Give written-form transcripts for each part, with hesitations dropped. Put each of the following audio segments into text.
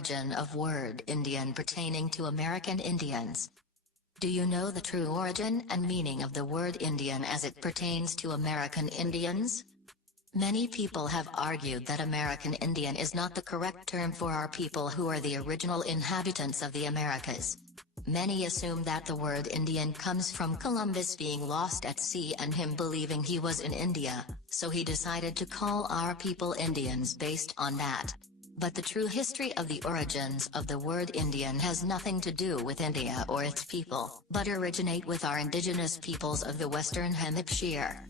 origin of word Indian pertaining to American Indians. Do you know the true origin and meaning of the word Indian as it pertains to American Indians? Many people have argued that American Indian is not the correct term for our people who are the original inhabitants of the Americas. Many assume that the word Indian comes from Columbus being lost at sea and him believing he was in India, so he decided to call our people Indians based on that. But the true history of the origins of the word Indian has nothing to do with India or its people, but originate with our indigenous peoples of the Western Hemisphere.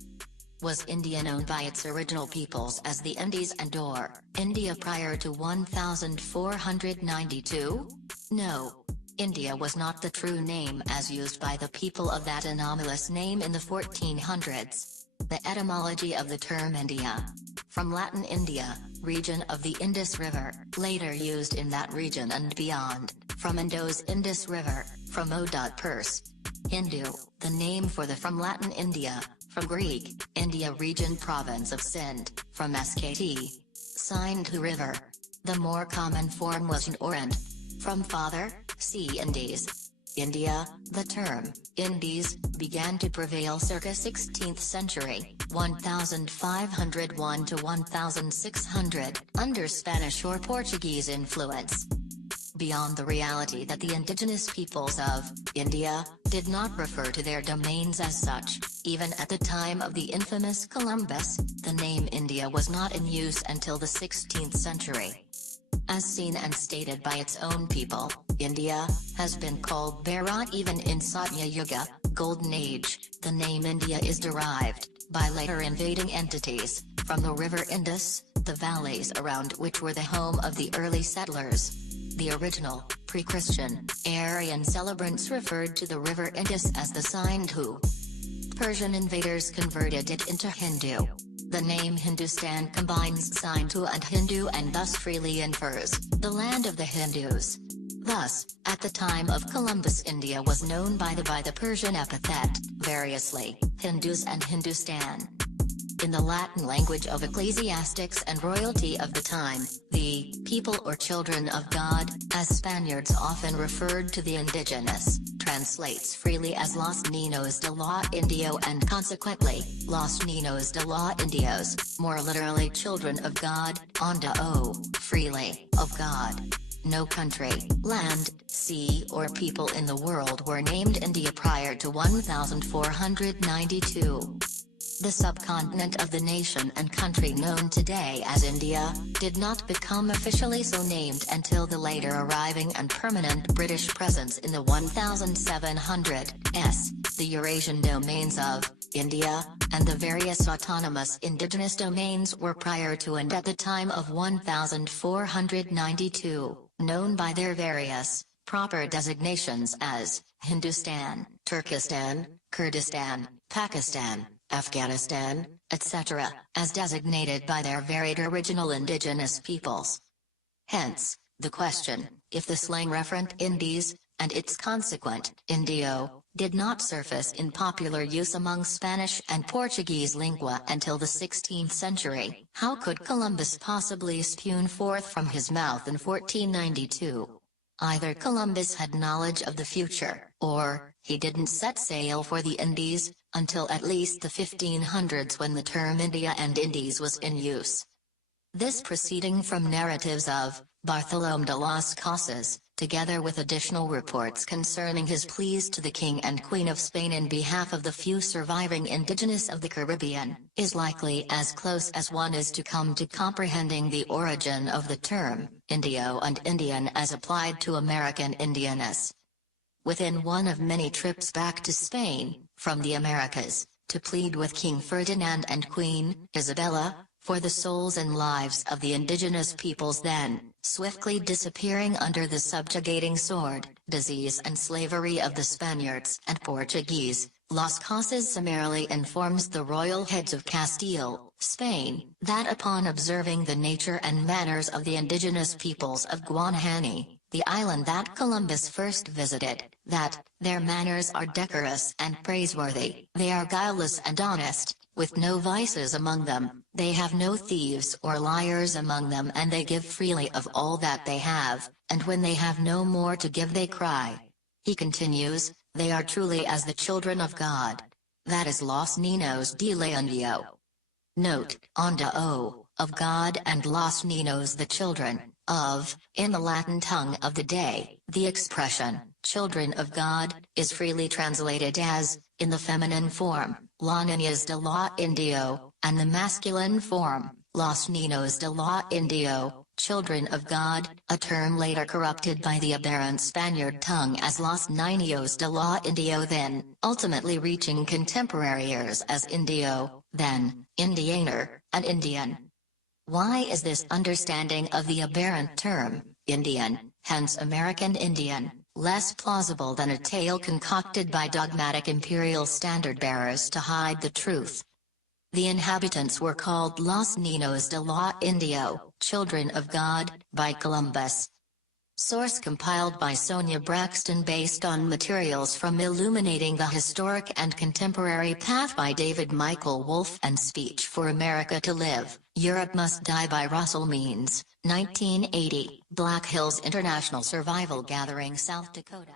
Was India known by its original peoples as the Indies and/or India prior to 1492? No. India was not the true name as used by the people of that anomalous name in the 1400s. The etymology of the term India. From Latin India, region of the Indus River, later used in that region and beyond, from Indo's Indus River, from O.Pers. Hindu, the name for the from Latin India, from Greek, India region province of Sind, from Skt. Sindhu River. The more common form was Orand. From father, see Indies. India, the term, Indies, began to prevail circa 16th century, 1501 to 1600, under Spanish or Portuguese influence. Beyond the reality that the indigenous peoples of India did not refer to their domains as such, even at the time of the infamous Columbus, the name India was not in use until the 16th century. As seen and stated by its own people, India has been called Bharat even in Satya Yuga, Golden Age. The name India is derived, by later invading entities, from the river Indus, the valleys around which were the home of the early settlers. The original, pre-Christian, Aryan celebrants referred to the river Indus as the Sindhu. Persian invaders converted it into Hindu. The name Hindustan combines Sindhu and Hindu and thus freely infers, the land of the Hindus. Thus, at the time of Columbus India was known by the Persian epithet, variously, Hindus and Hindustan. In the Latin language of ecclesiastics and royalty of the time, the people or children of God, as Spaniards often referred to the indigenous, translates freely as Los Niños de la Indio and consequently, Los Niños de la Indios, more literally children of God, onda o, freely, of God. No country, land, sea or people in the world were named India prior to 1492. The subcontinent of the nation and country known today as India, did not become officially so named until the later arriving and permanent British presence in the 1700s. The Eurasian domains of India, and the various autonomous indigenous domains were prior to and at the time of 1492, known by their various, proper designations as, Hindustan, Turkestan, Kurdistan, Pakistan, Afghanistan, etc., as designated by their varied original indigenous peoples. Hence, the question, if the slang referent Indies, and its consequent, Indio, did not surface in popular use among Spanish and Portuguese lingua until the 16th century, how could Columbus possibly spune forth from his mouth in 1492? Either Columbus had knowledge of the future, or, he didn't set sail for the Indies, until at least the 1500s when the term India and Indies was in use. This proceeding from narratives of Bartolomé de las Casas, together with additional reports concerning his pleas to the King and Queen of Spain in behalf of the few surviving indigenous of the Caribbean, is likely as close as one is to come to comprehending the origin of the term, Indio and Indian as applied to American Indianness. Within one of many trips back to Spain, from the Americas, to plead with King Ferdinand and Queen Isabella, for the souls and lives of the indigenous peoples then, swiftly disappearing under the subjugating sword, disease and slavery of the Spaniards and Portuguese, Las Casas summarily informs the royal heads of Castile, Spain, that upon observing the nature and manners of the indigenous peoples of Guanahani, the island that Columbus first visited, that, their manners are decorous and praiseworthy, they are guileless and honest, with no vices among them, they have no thieves or liars among them and they give freely of all that they have, and when they have no more to give they cry. He continues, they are truly as the children of God. That is Los Niños de la Indio. Note, onda o, of God, and los niños, the children, of, in the Latin tongue of the day. The expression, children of God, is freely translated as, in the feminine form, la niñas de la Indio, and the masculine form, los niños de la Indio, children of God, a term later corrupted by the aberrant Spaniard tongue as los niños de la Indio, then, ultimately reaching contemporary ears as Indio, then, Indianer, and Indian. Why is this understanding of the aberrant term, Indian, hence American Indian, less plausible than a tale concocted by dogmatic imperial standard-bearers to hide the truth? The inhabitants were called Los Niños de la Indio, children of God, by Columbus. Source compiled by Sonia Braxton based on materials from Illuminating the Historic and Contemporary Path by David Michael Wolfe and Speech for America to Live, Europe Must Die by Russell Means, 1980, Black Hills International Survival Gathering, South Dakota.